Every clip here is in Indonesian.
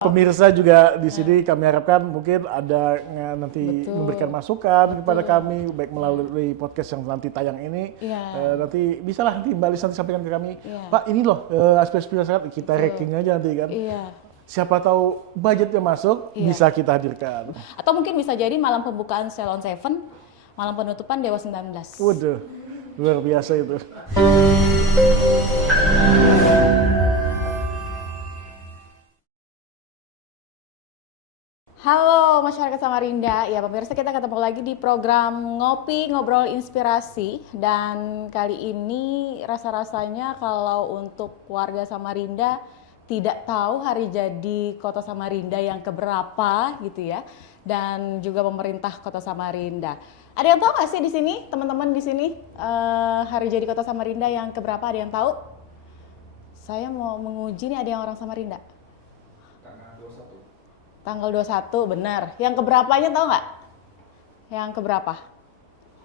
Pemirsa juga di sini kami harapkan mungkin ada nanti memberikan masukan kepada kami baik melalui podcast yang nanti tayang ini. Nanti bisalah nanti Mbak Lis nanti sampaikan ke kami. Pak ini loh aspek masyarakat kita ranking aja nanti kan. Siapa tahu budgetnya masuk bisa kita hadirkan. Atau mungkin bisa jadi malam pembukaan Salon Seven, malam penutupan Dewa 19. Waduh, luar biasa itu. Halo masyarakat Samarinda, ya pemirsa kita ketemu lagi di program Ngopi Ngobrol Inspirasi. Dan kali ini rasa-rasanya kalau untuk warga Samarinda tidak tahu hari jadi Kota Samarinda yang keberapa gitu ya. Dan juga pemerintah Kota Samarinda. Ada yang tahu nggak sih di sini, teman-teman di sini hari jadi Kota Samarinda yang keberapa? Ada yang tahu? Saya mau menguji nih, ada yang orang Samarinda. Tanggal 21, benar. Yang keberapanya tahu nggak? Yang keberapa?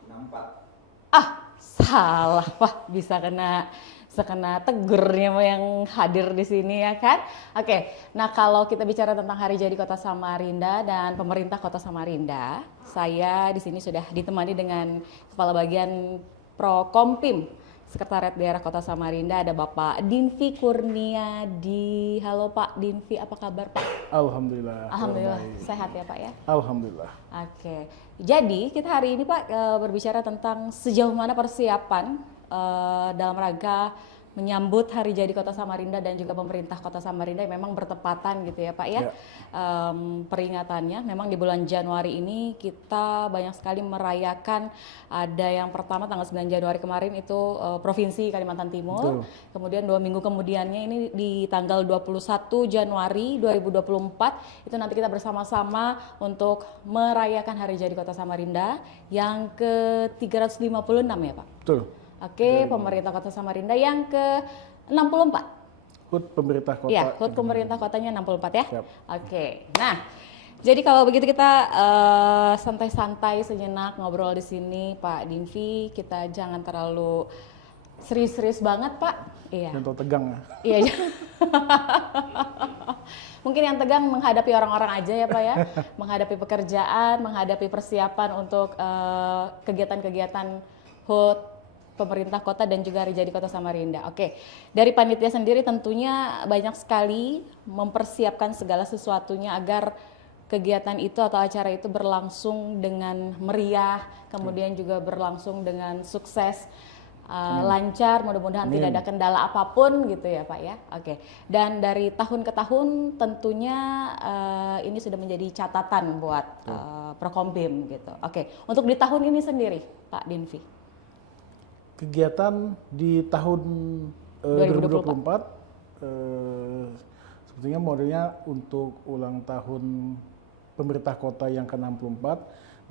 64. Ah, salah. Wah, bisa kena tegurnya yang hadir di sini ya kan? Oke, nah kalau kita bicara tentang hari jadi Kota Samarinda dan pemerintah Kota Samarinda, saya di sini sudah ditemani dengan Kepala Bagian Prokompim Sekretariat Daerah Kota Samarinda, ada Bapak Dinvi Kurniadi. Halo Pak Dinvi, apa kabar Pak? Alhamdulillah. Alhamdulillah, sehat ya Pak ya? Alhamdulillah. Oke, jadi kita hari ini Pak berbicara tentang sejauh mana persiapan dalam rangka menyambut hari jadi Kota Samarinda dan juga pemerintah Kota Samarinda yang memang bertepatan gitu ya Pak ya. Peringatannya memang di bulan Januari ini kita banyak sekali merayakan, ada yang pertama tanggal 9 Januari kemarin itu Provinsi Kalimantan Timur. Kemudian 2 minggu kemudiannya ini di tanggal 21 Januari 2024 itu nanti kita bersama-sama untuk merayakan hari jadi Kota Samarinda yang ke-356 ya Pak. Betul. Oke, pemerintah Kota Samarinda yang ke-64. HUT pemerintah kota. Iya, HUT pemerintah kotanya 64 ya. Siap. Oke. Nah, jadi kalau begitu kita santai-santai sejenak ngobrol di sini Pak Dinvi, kita jangan terlalu serius-serius banget, Pak. Iya. Jangan terlalu tegang ya. Iya. Mungkin yang tegang menghadapi orang-orang aja ya Pak ya. Menghadapi pekerjaan, menghadapi persiapan untuk kegiatan-kegiatan HUT pemerintah kota dan juga hari jadi Kota Samarinda. Oke, dari panitia sendiri tentunya banyak sekali mempersiapkan segala sesuatunya agar kegiatan itu atau acara itu berlangsung dengan meriah, kemudian juga berlangsung dengan sukses, lancar, mudah-mudahan tidak ada kendala apapun gitu ya Pak ya. Oke, dan dari tahun ke tahun tentunya ini sudah menjadi catatan buat Prokompim gitu. Oke, untuk di tahun ini sendiri Pak Dinvi. Kegiatan di tahun 2024 sebetulnya modelnya untuk ulang tahun pemerintah kota yang ke-64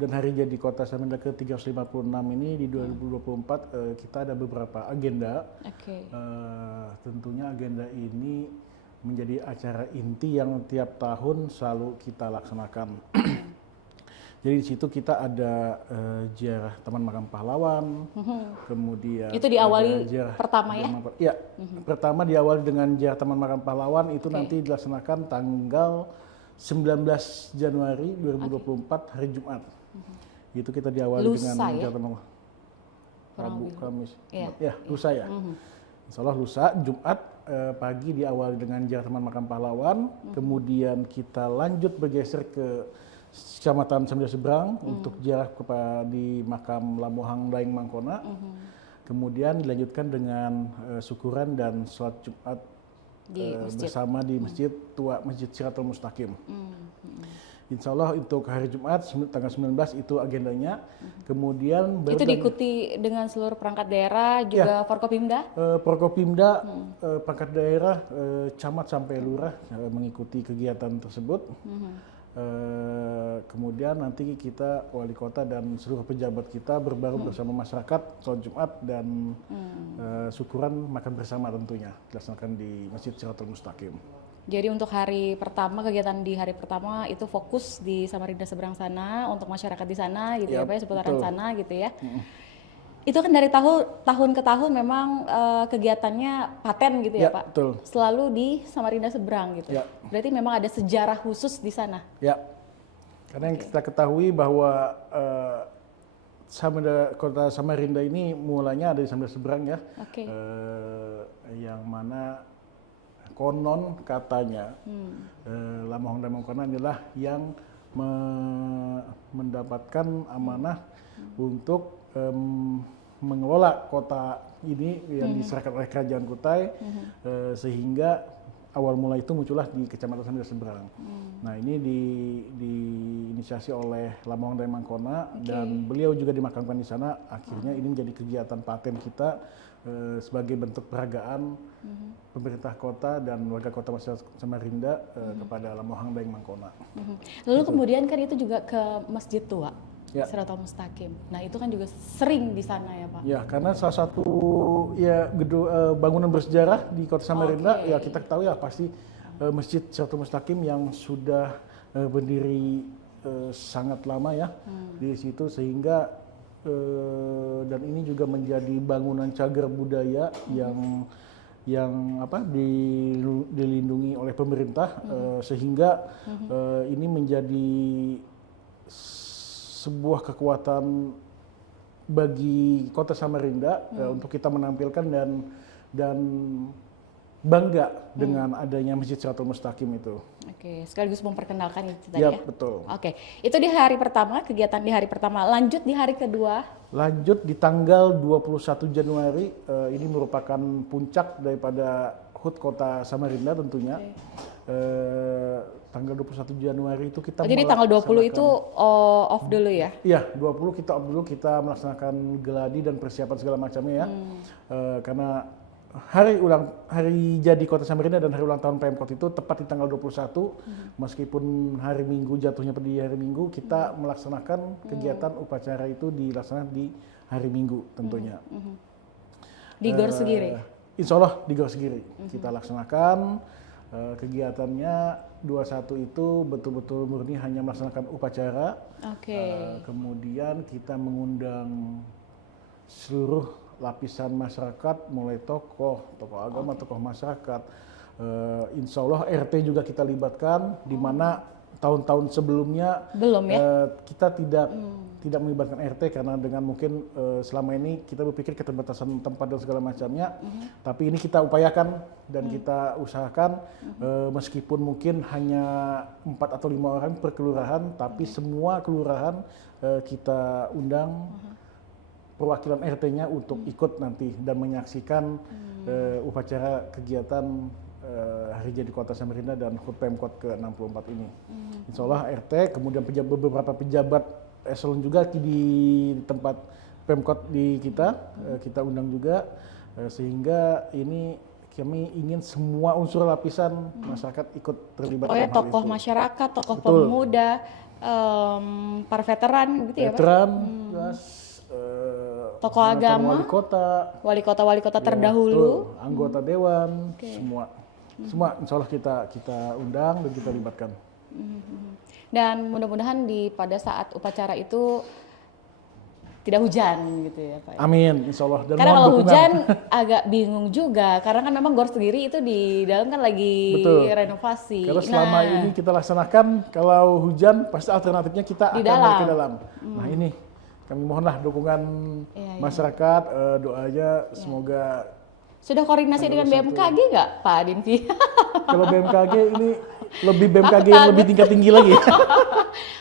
dan hari jadi Kota Samarinda ke-356 ini di 2024 kita ada beberapa agenda. Tentunya agenda ini menjadi acara inti yang tiap tahun selalu kita laksanakan. Jadi di situ kita ada ziarah Taman Makam Pahlawan, kemudian itu diawali pertama ya? Iya, pertama diawali dengan ziarah Taman Makam Pahlawan itu nanti dilaksanakan tanggal 19 Januari 2024 hari Jumat. Itu kita diawali dengan ziarah Taman Rabu, Kamis, lusa ya. Insya Allah lusa, Jumat pagi diawali dengan ziarah Taman Makam Pahlawan, kemudian kita lanjut bergeser ke Kecamatan Samudra Seberang untuk ziarah di makam Lamohang Daeng Mangkona. Kemudian dilanjutkan dengan syukuran dan sholat Jumat bersama di Masjid Tua Masjid Siratul Mustaqim. Insya Allah untuk hari Jumat tanggal 19 itu agendanya. Kemudian itu diikuti dengan seluruh perangkat daerah juga Forkopimda? Forkopimda, perangkat daerah, camat sampai lurah mengikuti kegiatan tersebut. Kemudian nanti kita wali kota dan seluruh pejabat kita berbaru bersama masyarakat sholat Jumat dan syukuran makan bersama tentunya dilaksanakan di Masjid Siratul Mustaqim. Jadi untuk hari pertama, kegiatan di hari pertama itu fokus di Samarinda seberang sana untuk masyarakat di sana gitu ya Pak, seputaran sana gitu ya. Itu kan dari tahun ke tahun memang kegiatannya paten gitu ya, Pak? Betul. Selalu di Samarinda seberang gitu. Ya. Berarti memang ada sejarah khusus di sana. Ya, karena yang kita ketahui bahwa kota Samarinda ini mulanya ada di Samarinda seberang ya. Oke. Yang mana konon katanya Lamahong Daimangkona adalah yang mendapatkan amanah untuk mengelola kota ini yang diserahkan oleh Kerajaan Kutai, sehingga awal mula itu muncullah di Kecamatan Samarinda Seberang. Nah, ini diinisiasi oleh Lamahong Daimangkona dan beliau juga dimakamkan di sana. Akhirnya ini menjadi kegiatan paten kita sebagai bentuk peragaan pemerintah kota dan warga kota masyarakat Samarinda kepada Lamahong Daimangkona. Lalu kemudian kan itu juga ke Masjid Tua. Ya. Siratal Mustaqim. Nah, itu kan juga sering di sana ya, Pak? Ya, karena salah satu ya bangunan bersejarah di kota Samarinda, ya kita ketahui ya pasti Masjid Siratal Mustaqim yang sudah berdiri sangat lama ya di situ, sehingga dan ini juga menjadi bangunan cagar budaya yang dilindungi oleh pemerintah, sehingga ini menjadi sebuah kekuatan bagi kota Samarinda untuk kita menampilkan dan bangga dengan adanya Masjid Siratal Mustaqim itu. Oke, sekaligus memperkenalkan itu tadi Ya, ya? betul. Oke, itu di hari pertama, kegiatan di hari pertama. Lanjut di hari kedua? Lanjut di tanggal 21 Januari, ini merupakan puncak daripada HUT Kota Samarinda tentunya. Tanggal 21 Januari itu kita Jadi tanggal 20 itu off dulu ya? Iya, 20 kita off dulu, kita melaksanakan geladi dan persiapan segala macamnya ya. Karena hari jadi Kota Samarinda dan hari ulang tahun Pemkot itu tepat di tanggal 21, meskipun hari Minggu jatuhnya di hari Minggu, kita melaksanakan kegiatan upacara itu dilaksanakan di hari Minggu tentunya. Di Gor Segiri? Insya Allah di Gor Segiri kita laksanakan. Kegiatannya 21 itu betul-betul murni hanya melaksanakan upacara. Kemudian kita mengundang seluruh lapisan masyarakat, mulai tokoh agama, tokoh masyarakat. Insya Allah RT juga kita libatkan, di mana tahun-tahun sebelumnya belum ya? kita tidak melibatkan RT karena dengan mungkin selama ini kita berpikir keterbatasan tempat dan segala macamnya, tapi ini kita upayakan dan kita usahakan meskipun mungkin hanya 4 atau 5 orang per kelurahan, tapi semua kelurahan kita undang perwakilan RT-nya untuk ikut nanti dan menyaksikan upacara kegiatan hari jadi Kota Samarinda dan HUT Pemkot ke-64 ini. Insya Allah RT, kemudian beberapa pejabat eselon juga di tempat Pemkot di kita undang juga, sehingga ini kami ingin semua unsur lapisan masyarakat ikut terlibat. Oh ya, tokoh masyarakat, tokoh pemuda, para veteran gitu ya Pak? Veteran, tokoh agama, wali kota terdahulu, anggota dewan, semua insya Allah kita undang dan kita libatkan. Dan mudah-mudahan pada saat upacara itu tidak hujan gitu ya Pak. Amin, insya Allah. Dan karena kalau hujan agak bingung juga, karena kan memang Gor Segiri itu di dalam kan lagi renovasi. Karena selama ini kita laksanakan, kalau hujan pasti alternatifnya kita akan naik ke dalam. Nah ini kami mohonlah dukungan masyarakat, doanya semoga. Sudah koordinasi dengan BMKG nggak Pak Dinvi? Kalau BMKG ini lebih BMKG yang lebih tingkat tinggi lagi.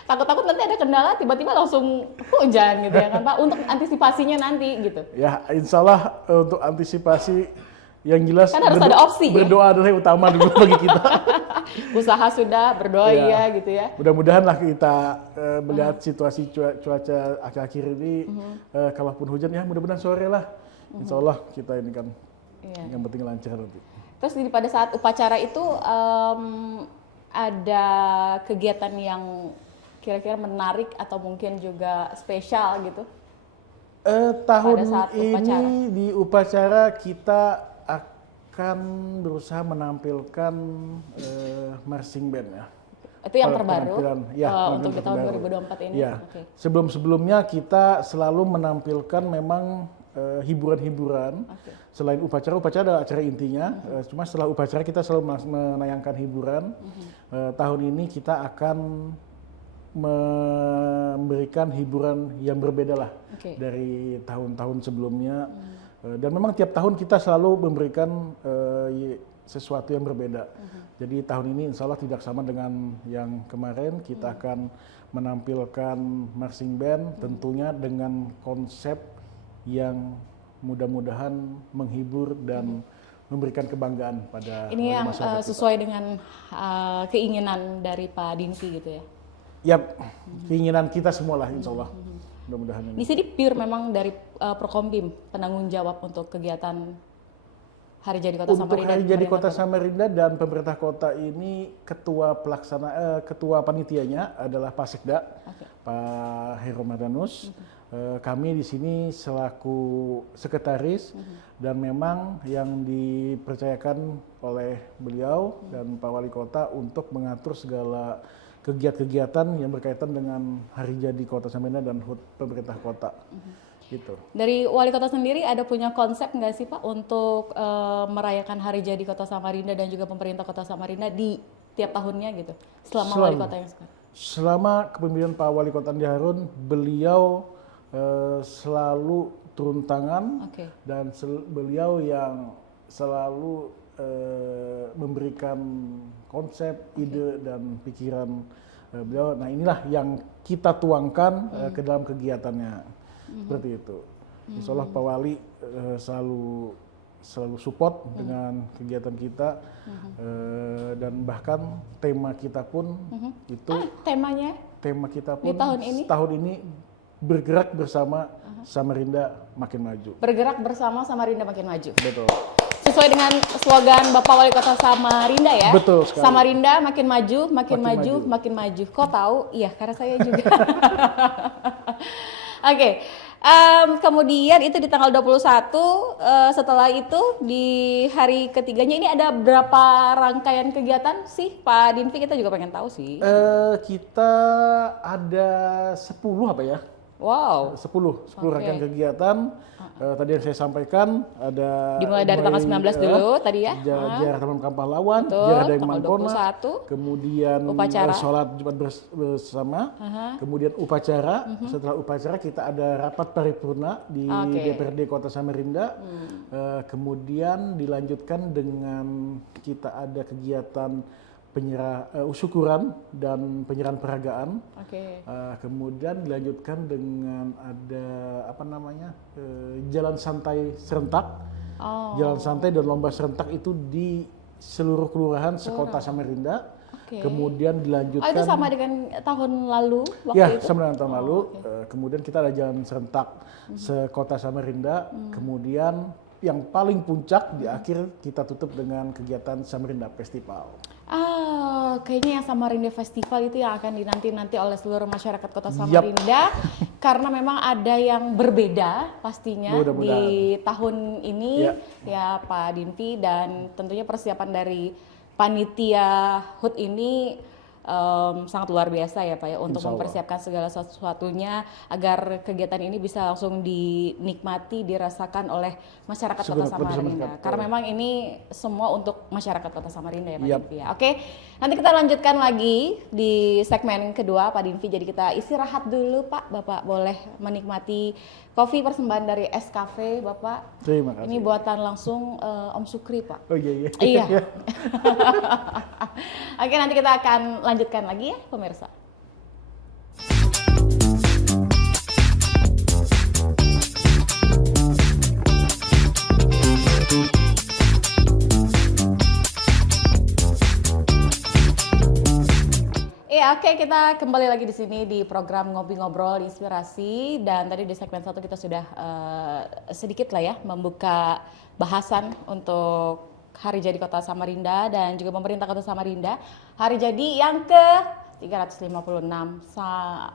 Takut-takut nanti ada kendala tiba-tiba langsung hujan gitu ya kan Pak, untuk antisipasinya nanti gitu. Ya insya Allah untuk antisipasi yang jelas kan harus ada opsi. Berdoa adalah yang utama dulu bagi kita. Usaha sudah, berdoa ya gitu ya. Mudah-mudahan lah kita melihat situasi cuaca akhir-akhir ini, kalaupun hujan ya mudah-mudahan sore lah. Insya Allah kita ini kan yang penting lancar nanti. Terus pada saat upacara itu ada kegiatan yang kira-kira menarik atau mungkin juga spesial gitu? Tahun ini di upacara kita akan berusaha menampilkan marching band ya. Itu yang pada terbaru penampilan, ya, untuk di tahun terbaru. 2024 ini. Ya. Oke. Sebelum-sebelumnya kita selalu menampilkan memang hiburan-hiburan. Oke. Selain upacara adalah acara intinya. Cuma setelah upacara kita selalu menayangkan hiburan. Tahun ini kita akan memberikan hiburan yang berbeda lah Oke. dari tahun-tahun sebelumnya. Dan memang tiap tahun kita selalu memberikan sesuatu yang berbeda. Jadi tahun ini insya Allah tidak sama dengan yang kemarin. Kita akan menampilkan marching band tentunya dengan konsep yang mudah-mudahan menghibur dan memberikan kebanggaan pada Ini yang masyarakat kita. sesuai dengan keinginan dari Pak Dinvi gitu ya. Yap, keinginan kita semua lah insya Allah. Mudah-mudahan Di ini. sini pure memang dari Prokombim penanggung jawab untuk kegiatan Hari Jadi Kota Untuk Samarinda. Hari Jadi Kota pemerintah Samarinda dan pemerintah kota ini ketua panitianya adalah Pak Sekda, Oke. Pak Heru Mardanus. Kami di sini selaku sekretaris dan memang yang dipercayakan oleh beliau dan Pak Wali Kota untuk mengatur segala kegiatan-kegiatan yang berkaitan dengan Hari Jadi Kota Samarinda dan HUT pemerintah kota. Gitu. Dari Wali Kota sendiri ada punya konsep nggak sih Pak untuk merayakan Hari Jadi Kota Samarinda dan juga pemerintah Kota Samarinda di tiap tahunnya gitu selama Wali Kota yang sekarang? Selama kepemimpinan Pak Wali Kota Andi Harun, beliau selalu turun tangan Oke. dan beliau yang selalu memberikan konsep, ide dan pikiran beliau. Nah inilah yang kita tuangkan ke dalam kegiatannya seperti itu. Insya Allah Pak Wali selalu support dengan kegiatan kita dan bahkan tema kita pun itu tema kita pun di tahun ini bergerak bersama Samarinda makin maju. bergerak bersama Samarinda makin maju. Betul. Sesuai dengan slogan Bapak Wali Kota Samarinda ya. Betul sekali. Samarinda makin maju, makin Makin maju, maju. makin maju. Kok tahu? Iya, karena saya juga. Oke. Kemudian itu di tanggal 21, setelah itu di hari ketiganya ini ada berapa rangkaian kegiatan sih Pak Dinvi? Kita juga pengen tahu sih. Kita ada 10 apa ya? Wow. 10 rangkaian kegiatan. Tadi yang saya sampaikan ada Dimulai dari tanggal 19 dulu tadi ya. Jarak Taman Makam Pahlawan, Betul, Jarak Dayang tanggal Mangkona, 21. kemudian Upacara. sholat Jumat bersama, kemudian upacara. Setelah upacara kita ada rapat paripurna di DPRD Kota Samarinda. Kemudian dilanjutkan dengan kita ada kegiatan syukuran dan penyerahan peragaan. Oke. Kemudian dilanjutkan dengan ada jalan santai serentak. Oh. Jalan santai dan lomba serentak itu di seluruh kelurahan sekota Samarinda. Oke. Kemudian dilanjutkan. Itu sama dengan tahun lalu waktu Ya, itu? sama dengan tahun lalu. Kemudian kita ada jalan serentak sekota Samarinda. Kemudian yang paling puncak di akhir kita tutup dengan kegiatan Samarinda Festival. Kayaknya yang Samarinda Festival itu yang akan dinanti-nanti oleh seluruh masyarakat Kota Samarinda. Karena memang ada yang berbeda pastinya di tahun ini ya Pak Dinvi, dan tentunya persiapan dari panitia HUT ini sangat luar biasa ya Pak ya untuk mempersiapkan segala sesuatunya agar kegiatan ini bisa langsung dinikmati, dirasakan oleh masyarakat Kota Samarinda. Karena memang ini semua untuk masyarakat Kota Samarinda ya Pak Dinvi ya. Oke, nanti kita lanjutkan lagi di segmen kedua Pak Dinvi. Jadi kita istirahat dulu Pak. Bapak boleh menikmati kopi persembahan dari Es Cafe Bapak. Terima kasih. Ini buatan langsung Om Sukri Pak. Oh iya. Iya. Oke, nanti kita akan lanjutkan lagi ya pemirsa. Ya, oke, kita kembali lagi di sini di program Ngopi Ngobrol Inspirasi, dan tadi di segmen 1 kita sudah sedikit lah ya membuka bahasan untuk Hari Jadi Kota Samarinda dan juga pemerintah Kota Samarinda. Hari Jadi yang ke 356.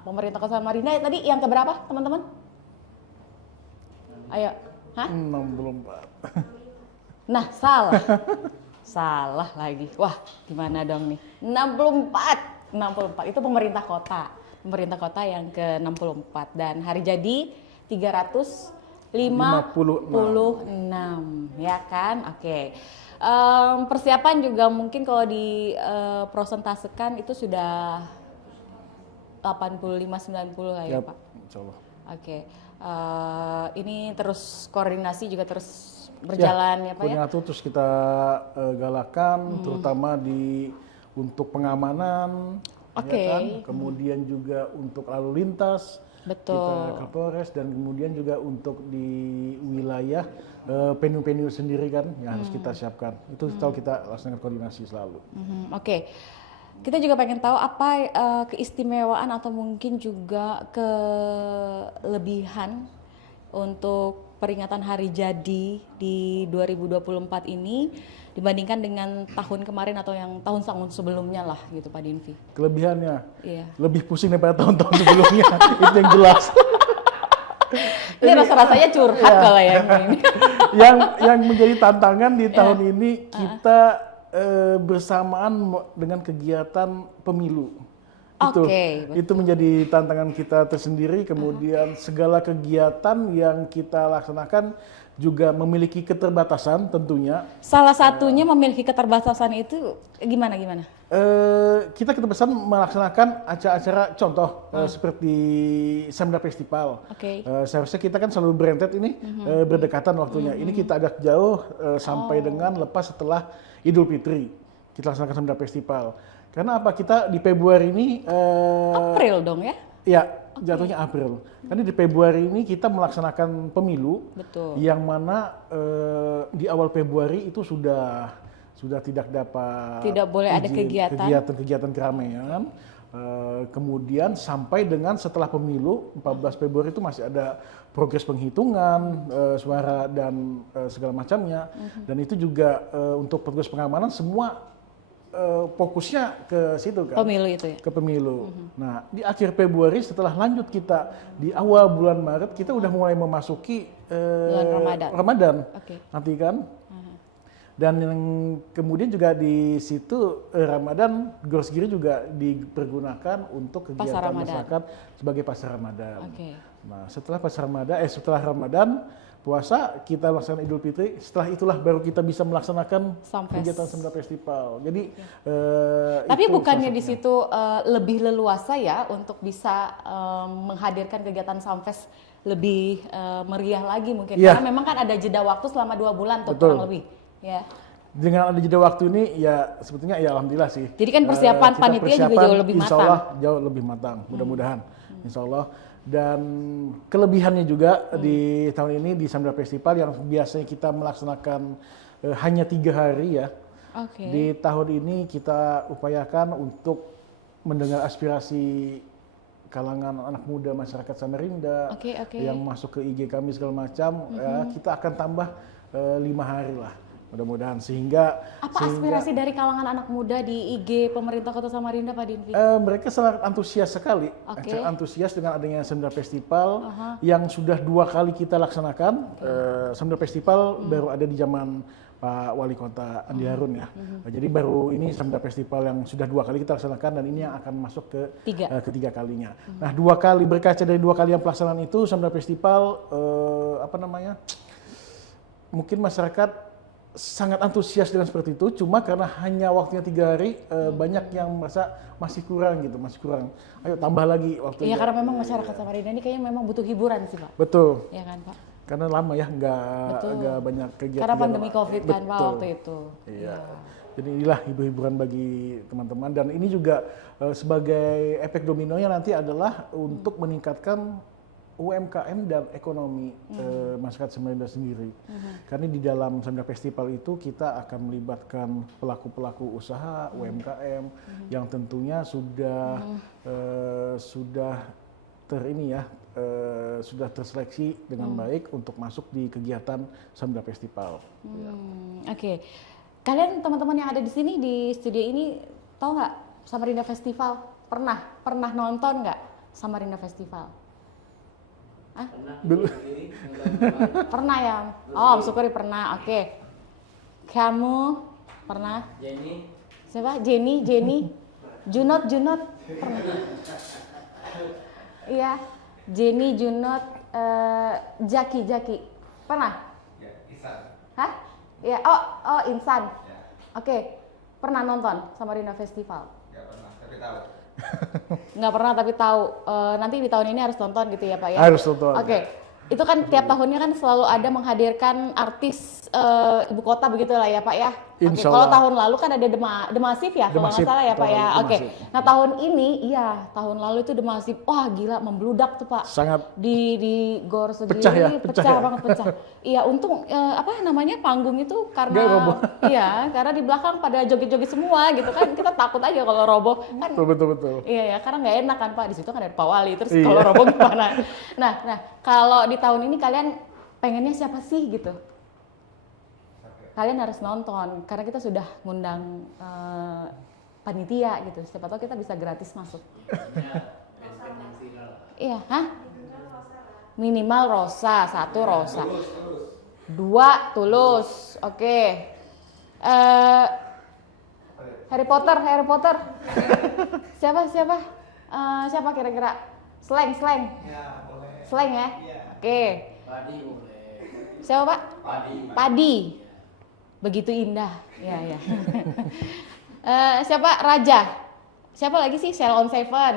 Pemerintah Kota Samarinda tadi yang ke berapa, teman-teman? Ayo. Hah? 64. Nah, salah. Salah lagi. Wah, gimana dong nih? 64. 64. Itu pemerintah kota. Pemerintah kota yang ke-64 dan hari jadi 356 ya kan? Oke. Persiapan juga mungkin kalau di prosentasekan itu sudah 85-90 lah ya, Yap, Pak. insya Allah. Oke. Ini terus koordinasi juga terus berjalan ya, Pak ya? Koordinator terus kita galakan, terutama untuk pengamanan, Oke. ya kan? Kemudian juga untuk lalu lintas, Betul. kita Kapolres, dan kemudian juga untuk di wilayah venue-venue sendiri kan yang harus kita siapkan. Itu selalu kita laksanakan koordinasi selalu. Oke. Kita juga pengen tahu apa keistimewaan atau mungkin juga kelebihan untuk peringatan hari jadi di 2024 ini dibandingkan dengan tahun kemarin atau yang tahun-tahun sebelumnya lah gitu Pak Dinvi. Kelebihannya Iya. lebih pusing daripada tahun-tahun sebelumnya, itu yang jelas. Ini rasa-rasanya curhat kalau yang ini. yang menjadi tantangan di tahun ini kita bersamaan dengan kegiatan pemilu. Itu menjadi tantangan kita tersendiri. Kemudian segala kegiatan yang kita laksanakan juga memiliki keterbatasan tentunya. Salah satunya memiliki keterbatasan itu gimana? Kita keterbatasan melaksanakan acara-acara contoh seperti Samda Festival. Seharusnya kita kan selalu berentet ini berdekatan waktunya. Ini kita agak jauh sampai dengan lepas setelah Idul Fitri kita laksanakan Samda Festival. Karena apa? Kita di Februari ini April dong ya? Ya, jatuhnya April. Karena di Februari ini kita melaksanakan pemilu. Betul. Yang mana di awal Februari itu sudah tidak dapat boleh ada kegiatan keramaian. Kemudian sampai dengan setelah pemilu 14 Februari itu masih ada progres penghitungan suara dan segala macamnya. Dan itu juga untuk progres pengamanan semua fokusnya ke situ kan, pemilu itu ya? Ke pemilu. Nah, di akhir Februari setelah lanjut kita di awal bulan Maret kita udah mulai memasuki bulan Ramadan. Nanti kan. Dan yang kemudian juga di situ Ramadan Gorsgiri juga dipergunakan untuk kegiatan masyarakat sebagai pasar Ramadan. Nah, setelah Ramadan puasa kita melaksanakan Idul Fitri, setelah itulah baru kita bisa melaksanakan kegiatan Samda Festival. Jadi tapi bukannya di situ lebih leluasa ya untuk bisa menghadirkan kegiatan Samfest lebih meriah lagi mungkin karena memang kan ada jeda waktu selama 2 bulan tuh kurang lebih ya. Dengan ada jeda waktu ini ya sebetulnya ya alhamdulillah sih. Jadi kan persiapan panitia juga jauh lebih matang. Insya Allah jauh lebih matang, mudah-mudahan. Insya Allah. Dan kelebihannya juga di tahun ini di Samda Festival yang biasanya kita melaksanakan hanya 3 hari ya. Di tahun ini kita upayakan untuk mendengar aspirasi kalangan anak muda masyarakat Samarinda yang masuk ke IG kami segala macam. Ya, kita akan tambah 5 hari lah. Mudah-mudahan sehingga aspirasi dari kalangan anak muda di IG pemerintah Kota Samarinda Pak Dinvi? Mereka sangat antusias sekali, antusias dengan adanya Samda Festival yang sudah 2 kali kita laksanakan. Samda Festival baru ada di zaman Pak Wali Kota Andi Harun ya. Jadi baru ini Samda Festival yang sudah 2 kali kita laksanakan dan ini yang akan masuk ke ketiga kalinya. Nah 2 kali berkaca dari 2 kali yang pelaksanaan itu Samda Festival mungkin masyarakat sangat antusias dengan seperti itu, cuma karena hanya waktunya 3 hari, banyak yang merasa masih kurang. Ayo tambah lagi waktunya. Iya karena memang masyarakat Samarinda ini kayaknya memang butuh hiburan sih Pak. Betul. Iya kan Pak. Karena lama ya nggak banyak kegiatan. Karena pandemi COVID kan Pak waktu itu. Iya. Jadi inilah hiburan bagi teman-teman dan ini juga sebagai efek dominonya nanti adalah untuk meningkatkan UMKM dan ekonomi masyarakat Samarinda sendiri. Karena di dalam Samda Festival itu kita akan melibatkan pelaku-pelaku usaha UMKM yang tentunya sudah sudah terseleksi dengan baik untuk masuk di kegiatan Samda Festival. Kalian teman-teman yang ada di sini di studio ini tahu nggak Samarinda Festival? Pernah nonton nggak Samarinda Festival? Pernah ya? Oh, syukuri pernah. Kamu pernah? Jenny. Siapa? Jenny. Junot pernah. Iya, Jenny, Junot, Jaki pernah? Ya, Isan. Hah? Iya, oh Insan. Ya, Oke, pernah nonton Samarinda Festival? nggak pernah, tapi tahu. Nggak pernah tapi tahu. Nanti di tahun ini harus nonton gitu ya Pak ya? Harus nonton. Oke, itu kan tiap tahunnya kan selalu ada menghadirkan artis ibu kota begitulah ya Pak ya? Oke, Insya kalau Allah. tahun lalu kan ada Demasif ya kalau nggak Demasif, salah ya Pak ya? tahun Oke, Demasif. nah tahun ini iya tahun lalu itu Demasif, wah gila membludak tuh Pak. Sangat Di gor segini Pecah ya, pecah pecah ya. banget pecah. Iya untung apa namanya panggung itu Nggak karena roboh. iya karena di belakang pada joget-joget semua gitu kan kita takut aja kalau roboh kan. betul. Iya ya, karena nggak enak kan Pak, di situ kan ada Pak Wali, terus Iya. kalau roboh gimana? Nah, kalau di tahun ini kalian pengennya siapa sih gitu? Kalian harus nonton, karena kita sudah ngundang panitia gitu, siapa tahu kita bisa gratis masuk. Iya, hah? Minimal Rosa, 1 Rosa. 2 Tulus, oke. Harry Potter. Siapa kira-kira? Slang. Ya, boleh. Slang ya? Iya. Oke. Padi boleh. Siapa Pak? Padi. Padi. Begitu indah. Ya. Siapa? Raja. Siapa lagi sih? Sheila on Seven.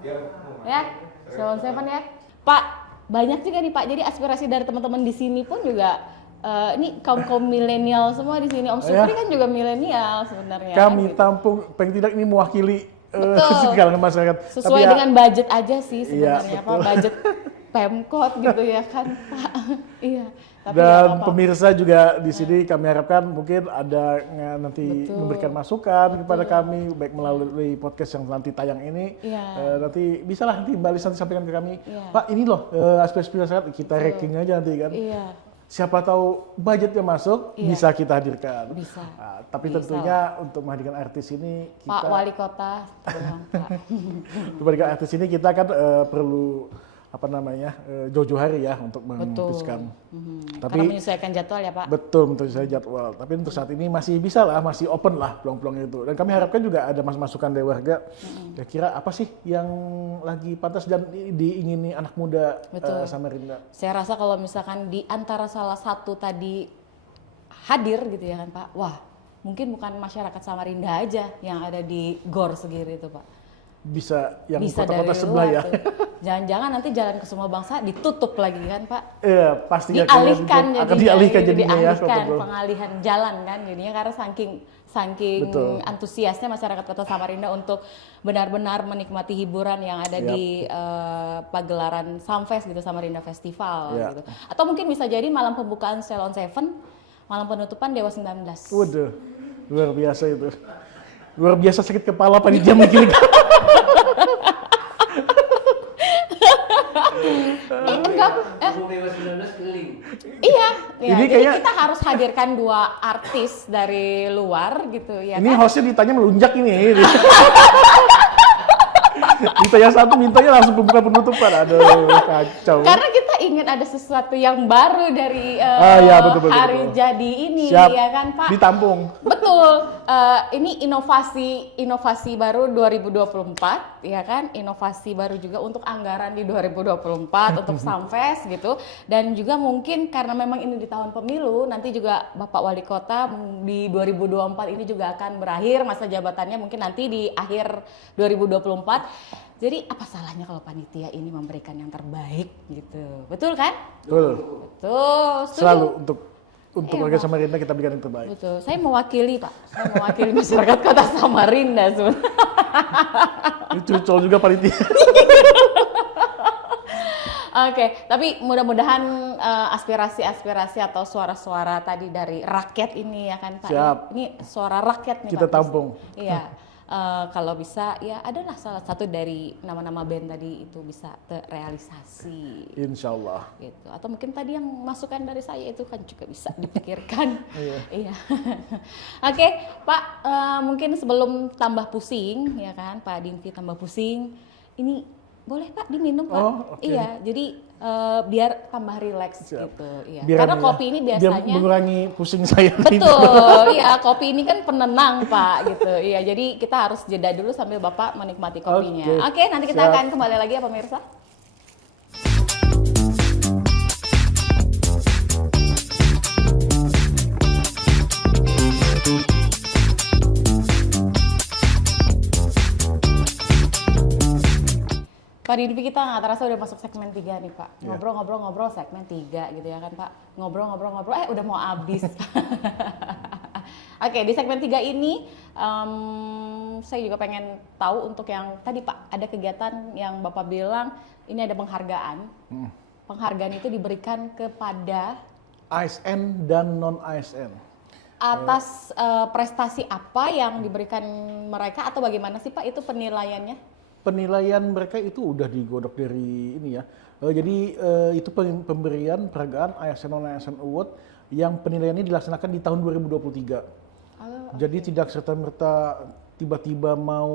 Dia Ya? Sheila on Seven ya? Pak, banyak juga nih Pak. Jadi aspirasi dari teman-teman di sini pun juga ini kaum milenial semua di sini. Om Supri kan juga milenial sebenarnya. kami kan, gitu. tampung paling tidak ini mewakili Betul. segala masyarakat. Sesuai Tapi ya, dengan budget aja sih Iya, sebenarnya Pak. betul. Budget Pemkot gitu ya kan Pak. Iya. Tapi dan nggak apa-apa. pemirsa juga di sini kami harapkan mungkin ada nanti Betul. memberikan masukan kepada kami baik melalui podcast yang nanti tayang ini. Iya. Nanti bisalah nanti Mbak Lis nanti sampaikan ke kami. Iya. Pak ini loh aspirasi masyarakat kita ranking aja nanti kan. Iya. Siapa tahu budgetnya masuk Iya. bisa kita hadirkan. Bisa. Nah, tapi Bisa tentunya untuk menghadirkan artis ini Pak kita Wali Kota, tolong Pak. untuk menghadirkan artis ini kita kan perlu jauh-jauh hari ya untuk memutuskan. Tapi Karena menyesuaikan jadwal ya Pak. betul menurut saya jadwal. Tapi untuk saat ini masih bisa lah, masih open lah peluang-peluang itu. Dan kami harapkan juga ada masukan dari warga. Kira-kira apa sih yang lagi pantas dan diingini anak muda Betul. Samarinda? Saya rasa kalau misalkan di antara salah satu tadi hadir gitu ya kan Pak, wah mungkin bukan masyarakat Samarinda aja yang ada di GOR Segiri itu Pak. Bisa yang Bisa kota-kota dari sebelah luar ya. tuh. Jangan-jangan nanti jalan ke semua bangsa ditutup lagi kan Pak. Iya, pasti Dialihkan akan dialihkan gitu, jadinya ya. dialihkan, betul. pengalihan jalan kan jadinya karena saking Betul. antusiasnya masyarakat Kota Samarinda untuk benar-benar menikmati hiburan yang ada Yap. di pagelaran Samfest gitu, Samarinda Festival Ya. gitu. Atau mungkin bisa jadi malam pembukaan Sheila on Seven, malam penutupan Dewa 19. Waduh, luar biasa itu. Luar biasa sakit kepala panitia mikirin. Dewa 19 keliling. Iya, ya, Ini jadi kayaknya- kita harus hadirkan 2 artis dari luar gitu ya Ini kan. hostnya ditanya melunjak ini. Ditanya satu mintanya langsung pembuka penutupan. Aduh, kacau. Karena kita ingin ada sesuatu yang baru dari ya, betul, hari betul. jadi ini Siap. ya kan Pak. Ditampung. Betul, ini inovasi baru 2024 ya kan, inovasi baru juga untuk anggaran di 2024 untuk Samfest gitu, dan juga mungkin karena memang ini di tahun pemilu, nanti juga Bapak Wali Kota di 2024 ini juga akan berakhir masa jabatannya mungkin nanti di akhir 2024. Jadi apa salahnya kalau panitia ini memberikan yang terbaik gitu, betul kan? Betul. Betul, setuju. Selalu untuk Iya, warga Pak. Samarinda kita berikan yang terbaik. Betul, saya mewakili Pak, saya mewakili masyarakat Kota Samarinda sebenarnya. Ini curcol juga panitia. Oke, tapi mudah-mudahan aspirasi-aspirasi atau suara-suara tadi dari rakyat ini ya kan Pak. Siap. Ini suara rakyat nih Kita Pak. tampung. Iya. Kalau bisa ya adalah salah satu dari nama-nama band tadi itu bisa terrealisasi Insya Allah. gitu. Atau mungkin tadi yang masukan dari saya itu kan juga bisa dipikirkan. Iya. Oke, Pak, mungkin sebelum tambah pusing ya kan, Pak Dimki tambah pusing, ini Boleh Pak diminum Pak. Oh, oke. Iya, jadi biar tambah rileks Siap. gitu. Iya. Biar Karena ini ya, kopi ini biar biasanya mengurangi pusing saya. betul, iya kopi ini kan penenang Pak gitu. Iya, jadi kita harus jeda dulu sambil Bapak menikmati kopinya. Oke. Oke, nanti kita Siap. akan kembali lagi ya pemirsa. Pak Didi, kita nggak terasa udah masuk segmen 3 nih Pak. Iya. Ngobrol-ngobrol-ngobrol segmen 3 gitu ya kan Pak. Ngobrol-ngobrol-ngobrol, udah mau habis. Oke, di segmen 3 ini saya juga pengen tahu untuk yang tadi Pak, ada kegiatan yang Bapak bilang ini ada penghargaan. Penghargaan itu diberikan kepada ASN dan non-ASN. atas prestasi apa yang diberikan mereka atau bagaimana sih Pak itu penilaiannya? Penilaian mereka itu udah digodok dari ini ya. Jadi itu pemberian peragaan ASN non-ASN Award yang penilaiannya dilaksanakan di tahun 2023. Jadi tidak serta-merta tiba-tiba mau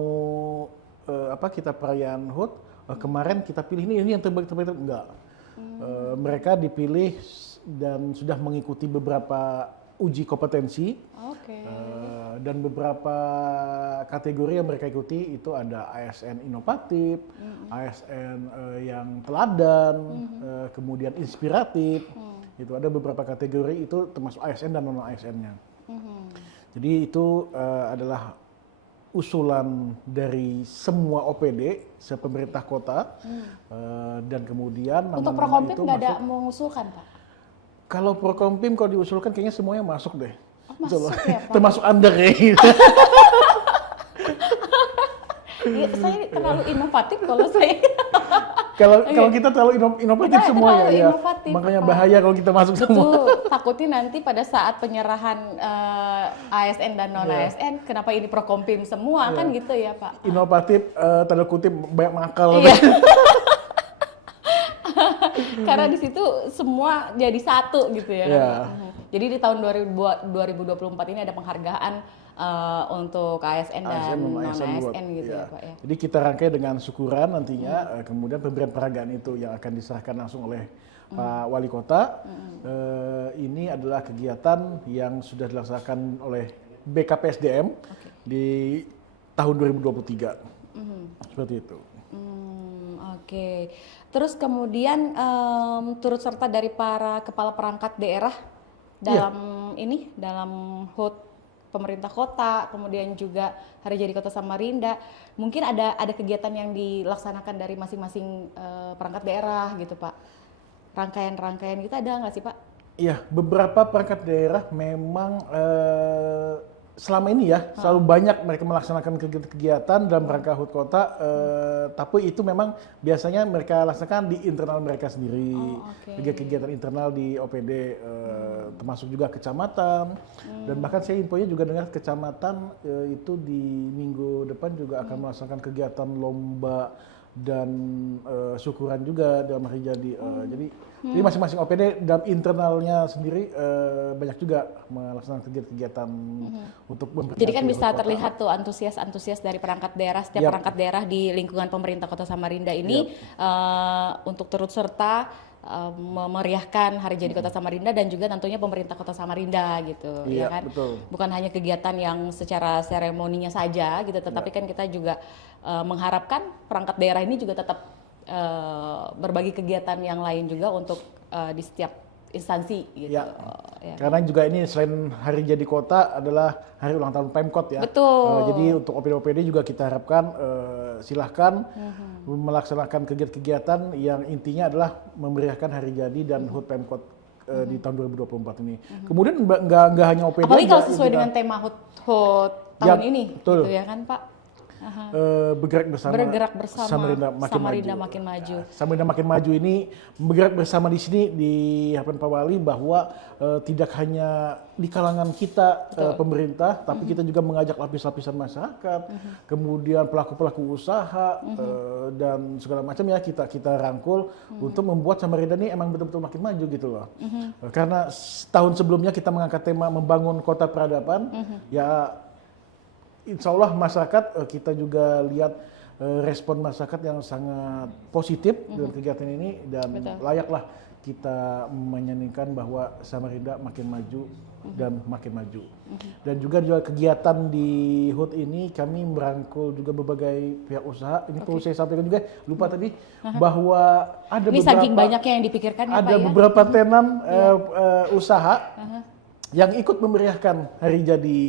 kita perayaan HUT, kemarin kita pilih ini yang terbaik enggak. Mereka dipilih dan sudah mengikuti beberapa uji kompetensi. Oke. Dan beberapa kategori yang mereka ikuti itu ada ASN inovatif, ASN yang teladan, kemudian inspiratif. Itu ada beberapa kategori itu termasuk ASN dan non ASN-nya. Jadi itu adalah usulan dari semua OPD sepemerintah kota dan kemudian Untuk nama-nama Prokompim itu nggak ada masuk. mengusulkan Pak? Kalau Prokompim kalau diusulkan kayaknya semuanya masuk deh. Masuk ya Pak? Termasuk Anda kayaknya. Iya, saya terlalu inovatif kalau saya. Kalau kita terlalu inovatif Kita semua terlalu ya. inovatif, Makanya Pak. bahaya kalau kita masuk semua. Betul, takutnya nanti pada saat penyerahan ASN dan non ASN, kenapa ini Prokompim semua kan gitu ya Pak? Inovatif tanda kutip banyak makal. Iya. Karena di situ semua jadi satu gitu ya. Iya. Jadi di tahun 2024 ini ada penghargaan untuk ASN dan non ASN gitu ya Pak ya. Jadi kita rangkai dengan syukuran nantinya, kemudian pemberian peragaan itu yang akan diserahkan langsung oleh Pak Wali Kota. Ini adalah kegiatan yang sudah dilaksanakan oleh BKPSDM di tahun 2023. Seperti itu. Oke. Terus kemudian turut serta dari para kepala perangkat daerah dalam dalam HUT pemerintah kota, kemudian juga Hari Jadi Kota Samarinda. Mungkin ada kegiatan yang dilaksanakan dari masing-masing perangkat daerah gitu Pak. Rangkaian-rangkaian gitu ada nggak sih Pak? Iya, beberapa perangkat daerah memang selama ini ya selalu banyak mereka melaksanakan kegiatan dalam rangka HUT kota, tapi itu memang biasanya mereka laksanakan di internal mereka sendiri, kegiatan internal di OPD, termasuk juga kecamatan, dan bahkan saya infonya juga dengar kecamatan itu di minggu depan juga akan melaksanakan kegiatan lomba dan syukuran juga dalam hari jadi. Jadi masing-masing OPD dalam internalnya sendiri banyak juga melaksanakan kegiatan untuk Jadi kan bisa kota. terlihat tuh antusias dari perangkat daerah, setiap perangkat daerah di lingkungan pemerintah Kota Samarinda ini untuk turut serta memeriahkan Hari Jadi Kota Samarinda dan juga tentunya pemerintah Kota Samarinda gitu, ya kan? Betul. Bukan hanya kegiatan yang secara seremoninya saja gitu, tetapi kan kita juga mengharapkan perangkat daerah ini juga tetap berbagi kegiatan yang lain juga untuk di setiap instansi gitu. Ya. Ya. Karena juga ini selain Hari Jadi Kota adalah hari ulang tahun Pemkot ya. Betul. Jadi untuk OPD-OPD juga kita harapkan silahkan melaksanakan kegiatan-kegiatan yang intinya adalah memeriahkan Hari Jadi dan HUT Pemkot di tahun 2024 ini. Kemudian nggak hanya OPD. Apalagi kalau aja, sesuai juga dengan tema HUT tahun ini, betul. gitu ya kan Pak? Bergerak bersama Samarinda makin maju. Samarinda makin maju ini bergerak bersama di sini di harapan Pak Wali bahwa tidak hanya di kalangan kita pemerintah, tapi kita juga mengajak lapisan masyarakat, kemudian pelaku-pelaku usaha dan segala macam ya kita rangkul untuk membuat Samarinda ini emang betul-betul makin maju gitu loh. Karena tahun sebelumnya kita mengangkat tema membangun kota peradaban, ya Insya Allah masyarakat kita juga lihat respon masyarakat yang sangat positif dengan kegiatan ini dan Betul. layaklah kita menyanyikan bahwa Samarinda makin maju dan makin maju. Dan juga kegiatan di HUT ini kami merangkul juga berbagai pihak usaha. Ini perlu saya sampaikan juga, lupa tadi bahwa ada Ini beberapa saking banyaknya yang dipikirkan ya ada Pak ya. beberapa tenan usaha yang ikut memeriahkan hari jadi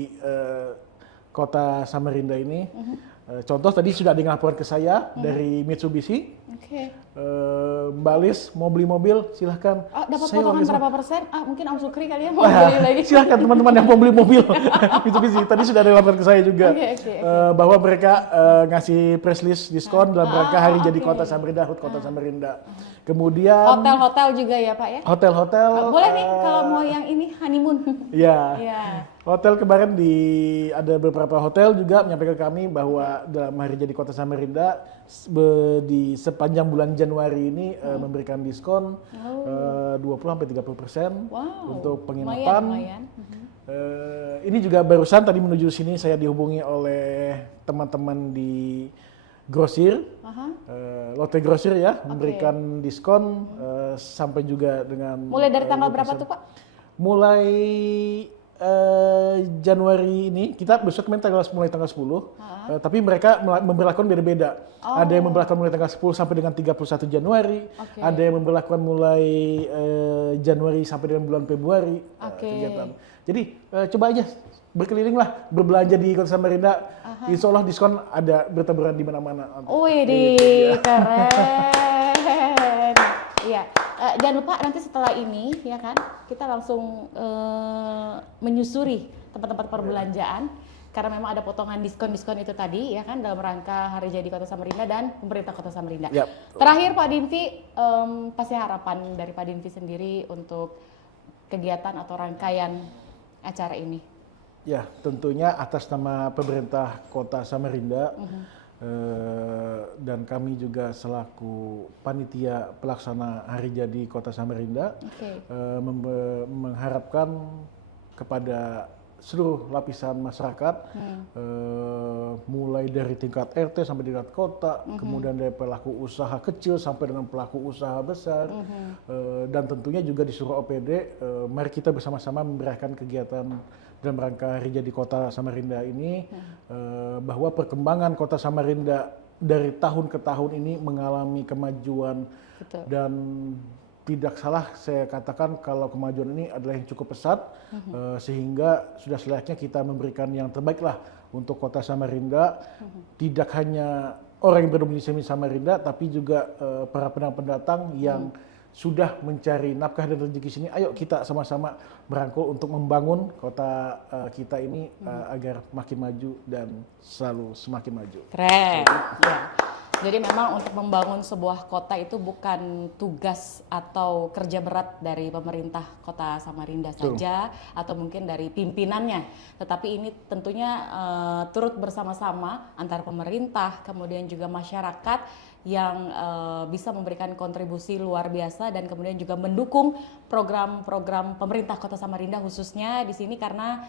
Kota Samarinda ini. Contoh tadi sudah ada yang laporan ke saya dari Mitsubishi. Oke. Mbak Lis mau beli mobil silahkan. Oh, dapat Saya potongan langsung- berapa persen? Mungkin Om Sukri kali ya mau beli lagi. Silahkan teman-teman yang mau beli mobil Mitsubishi. Tadi sudah ada yang laporan ke saya juga Oke. bahwa mereka ngasih press list diskon dalam rangka hari jadi Kota Samarinda, HUT Kota Samarinda. Kemudian Hotel-hotel juga ya Pak ya? hotel-hotel. Boleh nih kalau mau yang ini honeymoon. Ya. Iya. Hotel kemarin ada beberapa hotel juga menyampaikan ke kami bahwa dalam hari jadi Kota Samarinda di sepanjang bulan Januari ini memberikan diskon 20-30% Wow. untuk penginapan. Lumayan. Ini juga barusan tadi menuju sini saya dihubungi oleh teman-teman di Grosir, Aha. Lotte Grosir ya, memberikan diskon sampai juga dengan Mulai dari tanggal berapa tuh Pak? mulai Januari ini kita besok mulai tanggal 10, tapi mereka memberlakukan beda-beda. Ada yang memberlakukan mulai tanggal 10 sampai dengan 31 Januari, Oke. ada yang memberlakukan mulai Januari sampai dengan bulan Februari kegiatan. Jadi coba aja berkelilinglah berbelanja di Kota Samarinda. Insya Allah diskon ada bertebaran di mana-mana. Wih, keren. Iya. Jangan lupa nanti setelah ini ya kan kita langsung menyusuri tempat-tempat perbelanjaan karena memang ada potongan diskon-diskon itu tadi ya kan dalam rangka hari jadi Kota Samarinda dan pemerintah Kota Samarinda. Yap. Terakhir Pak Dinvi, pasti harapan dari Pak Dinvi sendiri untuk kegiatan atau rangkaian acara ini. Ya, tentunya atas nama pemerintah Kota Samarinda dan kami juga selaku panitia pelaksana hari jadi Kota Samarinda Oke. mengharapkan kepada seluruh lapisan masyarakat, mulai dari tingkat RT sampai tingkat kota, kemudian dari pelaku usaha kecil sampai dengan pelaku usaha besar, dan tentunya juga di seluruh OPD, mari kita bersama-sama memberikan kegiatan dalam rangka hari jadi Kota Samarinda ini, bahwa perkembangan Kota Samarinda dari tahun ke tahun ini mengalami kemajuan. Betul. Dan tidak salah saya katakan kalau kemajuan ini adalah yang cukup pesat, sehingga sudah selayaknya kita memberikan yang terbaik lah untuk Kota Samarinda. Tidak hanya orang yang berdomisili di Samarinda, tapi juga para pendatang yang sudah mencari nafkah dan rezeki sini. Ayo kita sama-sama merangkul untuk membangun kota kita ini agar makin maju dan selalu semakin maju. Keren. Ya. Jadi memang untuk membangun sebuah kota itu bukan tugas atau kerja berat dari pemerintah Kota Samarinda saja atau mungkin dari pimpinannya, tetapi ini tentunya turut bersama-sama antara pemerintah kemudian juga masyarakat yang bisa memberikan kontribusi luar biasa dan kemudian juga mendukung program-program pemerintah Kota Samarinda khususnya di sini karena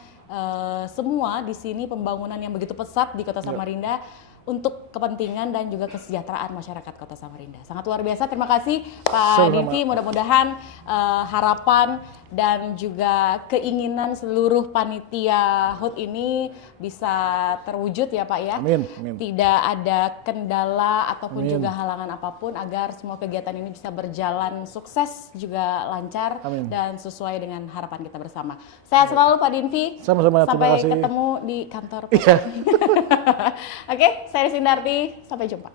semua di sini pembangunan yang begitu pesat di Kota Samarinda untuk kepentingan dan juga kesejahteraan masyarakat Kota Samarinda. Sangat luar biasa. Terima kasih Pak Dinvi. Mudah-mudahan harapan dan juga keinginan seluruh panitia HUT ini bisa terwujud ya Pak ya. Amin. Amin. Tidak ada kendala ataupun Amin. juga halangan apapun agar semua kegiatan ini bisa berjalan sukses juga lancar Amin. dan sesuai dengan harapan kita bersama. Sehat selalu Pak Dinvi. Sama-sama, terima Sampai kasih. ketemu di kantor. Iya. Oke, saya Sindarti. Sampai jumpa.